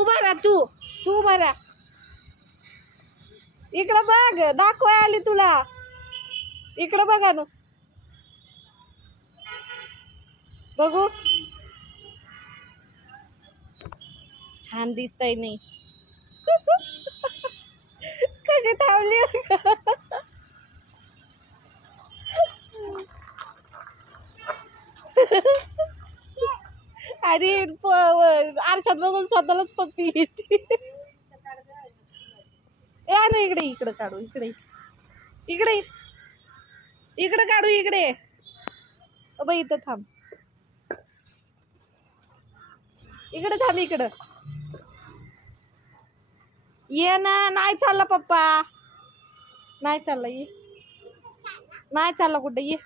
उभा राहा तू उभा राहा. इकडं बघ दाखवाय आली तुला. इकडं बघा ना बघू छान दिसतंय नाही कशी थांबली अरे आरशात बघून स्वतःलाच पप्पी येते. या ना इकडे इकडे काढू इकडे इकडे इकडे काढू इकडे बाई इथं थांब इकडे थांब इकडं ये ना. नाही चालला पप्पा नाही चालला ये नाही चालला कुठे ये.